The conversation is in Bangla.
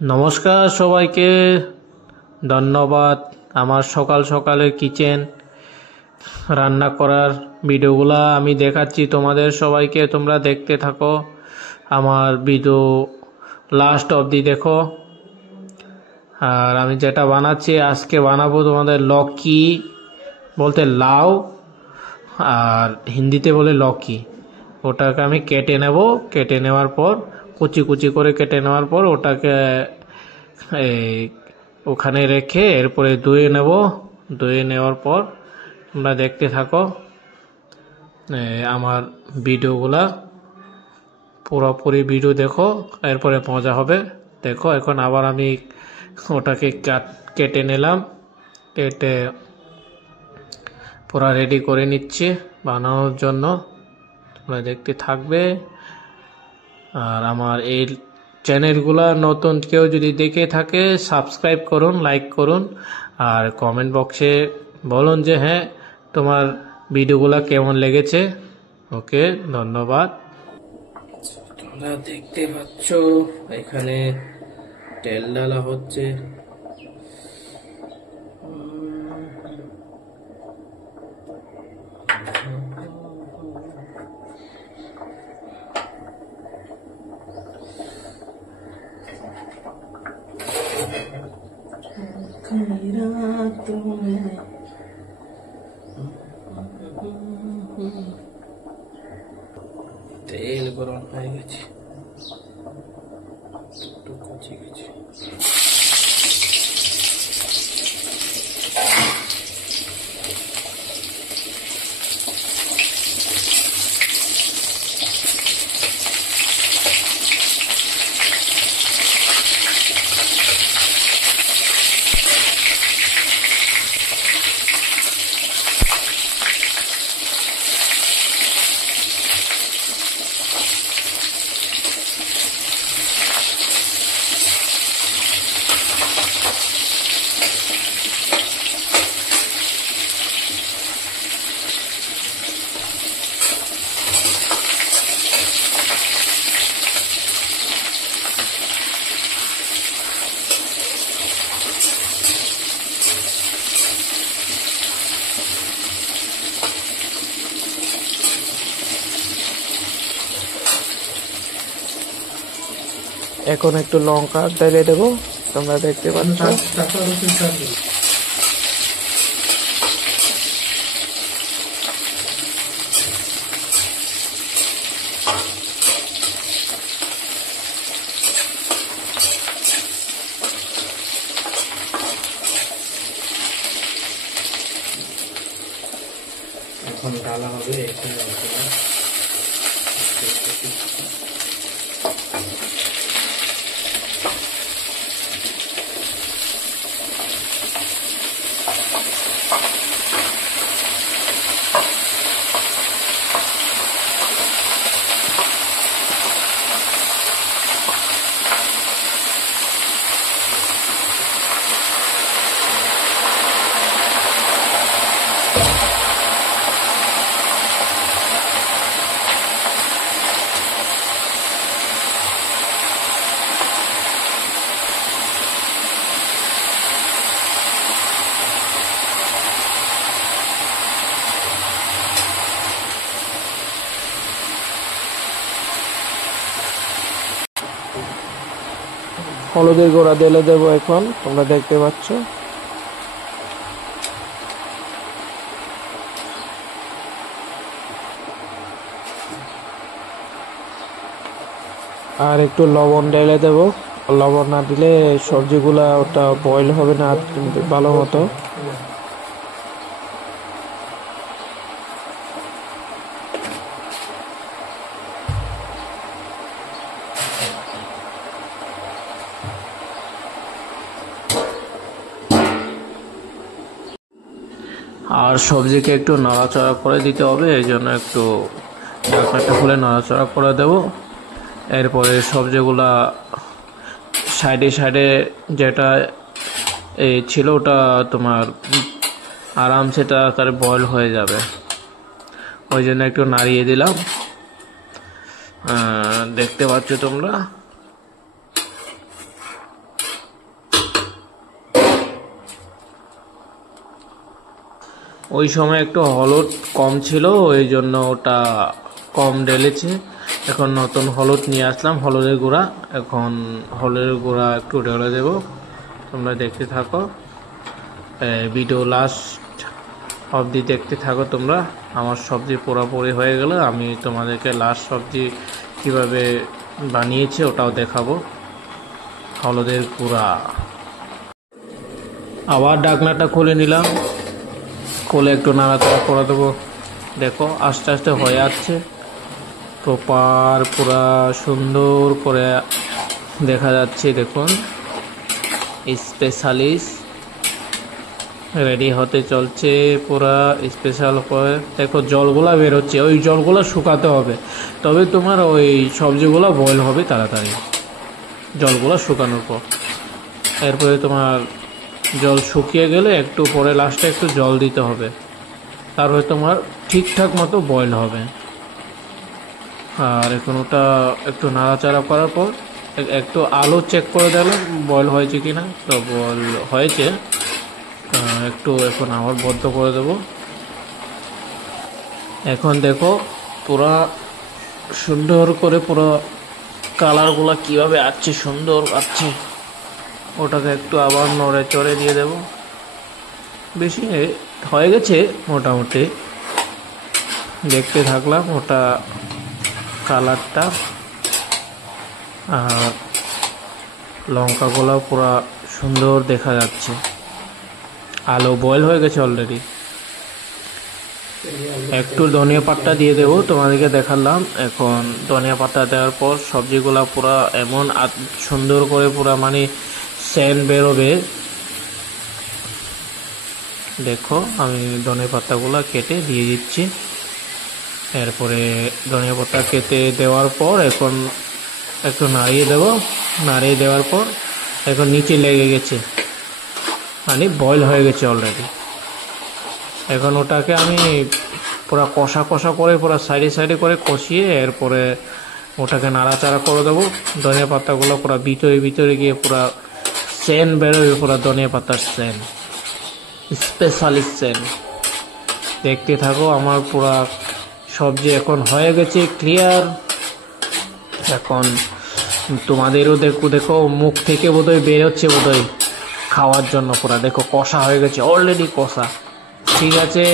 নমস্কার সবাইকে, ধন্যবাদ। আমার সকাল সকালের কিচেন রান্না করার ভিডিওগুলা আমি দেখাচ্ছি তোমাদের সবাইকে। তোমরা দেখতে থাকো, আমার ভিডিও লাস্ট অবধি দেখো। আর আমি যেটা বানাচ্ছি আজকে বানাবো তোমাদের লকি, বলতে লাউ, আর হিন্দিতে বলে লকি। ওটাকে আমি কেটে নেব, কেটে নেওয়ার পর কুচি কুচি করে কেটে নেওয়ার পর ওটাকে ওখানে রেখে এরপরে ধুয়ে নেব। ধুয়ে নেওয়ার পর তোমরা দেখতে থাকো আমার ভিডিওগুলা, পুরোপুরি ভিডিও দেখো, এরপরে মজা হবে। দেখো এখন আবার আমি ওটাকে কেটে নিলাম, কেটে পুরো রেডি করে নিচ্ছি বানানোর জন্য। তোমরা দেখতে থাকবে। আর আমার এই চ্যানেলগুলো নতুন কেউ যদি দেখে থাকে সাবস্ক্রাইব করুন, লাইক করুন, আর কমেন্ট বক্সে বলুন যে হ্যাঁ তোমার ভিডিওগুলো কেমন লেগেছে। ওকে, ধন্যবাদ। তোমরা দেখতে পাচ্ছ এখানে তেল ঢালা হচ্ছে। তেল গরম হয়ে গেছে, একটু কচি গেছে। এখন একটু লঙ্কা ঢেলে দেবো, তোমরা দেখতে পাচ্ছ। এখন ডালা হবে এখানে। হলুদের গুঁড়া ঢেলে দেবো এখন, তোমরা দেখতে পাচ্ছ। আর একটু লবণ ঢেলে দেবো। লবণ না দিলে সবজিগুলা ওটা বয়েল হবে না ভালো মতো। আর সবজিকে একটু নাড়াচাড়া করে দিতে হবে, এই জন্য একটু ঢাকনাটা খুলে নাড়াচাড়া করে দেব। এরপরে সবজিগুলা সাইডে সাইডে যেটা ছিল ওটা তোমার আরামসে তাড়াতাড়ি বয়েল হয়ে যাবে, ওই জন্য একটু নাড়িয়ে দিলাম। দেখতে পাচ্ছ তোমরা। ওই সময় একটু হলুদ কম ছিল, ওই জন্য ওটা কম ঢেলেছে। এখন নতুন হলুদ নিয়ে আসলাম, হলুদের গুঁড়া। এখন হলুদের গুঁড়া একটু ঢেলে দেব, তোমরা দেখতে থাকো। ভিডিও লাস্ট অবধি দেখতে থাকো তোমরা। আমার সবজি পুরোপুরি হয়ে গেলে আমি তোমাদেরকে লাস্ট সবজি কিভাবে বানিয়েছি ওটাও দেখাবো। হলুদের গুঁড়া, আবার ঢাকনাটা খুলে নিলাম, খুলে একটু নাড়াচাড়া করে দেবো। দেখো আস্তে আস্তে হয়ে যাচ্ছে, প্রপার পুরা সুন্দর করে দেখা যাচ্ছে। দেখুন স্পেশালিস্ট রেডি হতে চলছে, পুরা স্পেশাল করে। দেখো জলগুলা বেরোচ্ছে, ওই জলগুলো শুকাতে হবে, তবে তোমার ওই সবজিগুলো বয়েল হবে তাড়াতাড়ি, জলগুলো শুকানোর পর। এরপরে তোমার জল শুকিয়ে গেলে একটু পরে লাস্টে একটু জল দিতে হবে, তারপরে তোমার ঠিকঠাক মতো বয়েল হবে। আর এখন ওটা একটু নাড়াচাড়া করার পর একটু আলু চেক করে দিলাম বয়েল হয়েছে কি না। তো বয়েল হয়েছে, একটু এখন আবার বদ্ধ করে দেব। এখন দেখো পুরা সুন্দর করে পুরো কালারগুলো কিভাবে আসছে, সুন্দর আসছে। ওটাকে একটু আবার নড়ে চড়ে দিয়ে দেব। বেশি হয়ে গেছে মোটামুটি, দেখতে থাকলাম ওটা কালারটা। আর লঙ্কাগুলো পুরো সুন্দর দেখা যাচ্ছে, আলু বয়েল হয়ে গেছে অলরেডি। একটু ধনিয়া পাতা দিয়ে দেবো, তোমাদেরকে দেখালাম। এখন ধনিয়া পাতা দেওয়ার পর সবজিগুলা পুরা এমন সুন্দর করে পুরা মানে সেন্ট বেরোবে। দেখো আমি ধনিয়া পাতাগুলো কেটে দিয়ে দিচ্ছি। এরপরে ধনিয়া পাতা কেটে দেওয়ার পর এখন একটু নাড়িয়ে দেব। নাড়িয়ে দেওয়ার পর এখন নিচে লেগে গেছে, মানে বয়েল হয়ে গেছে অলরেডি। এখন ওটাকে আমি পুরা কষা কষা করে পুরা সাইডে সাইডে করে কষিয়ে এরপরে ওটাকে নাড়াচাড়া করে দেবো। ধনিয়া পাতাগুলো পুরা ভিতরে ভিতরে গিয়ে পুরা সেন্ট বেরোবে, পুরা ধনিয়া পাতার সেন্ট, স্পেশালিস্ট সেন্ট। দেখতে থাকো, আমার পুরা সবজি এখন হয়ে গেছে ক্লিয়ার। এখন তোমাদেরও দেখো মুখ থেকে বোধহয় বেরোচ্ছে বোধহয় খাওয়ার জন্য। পুরা দেখো কষা হয়ে গেছে অলরেডি, কষা। ঠিক আছে।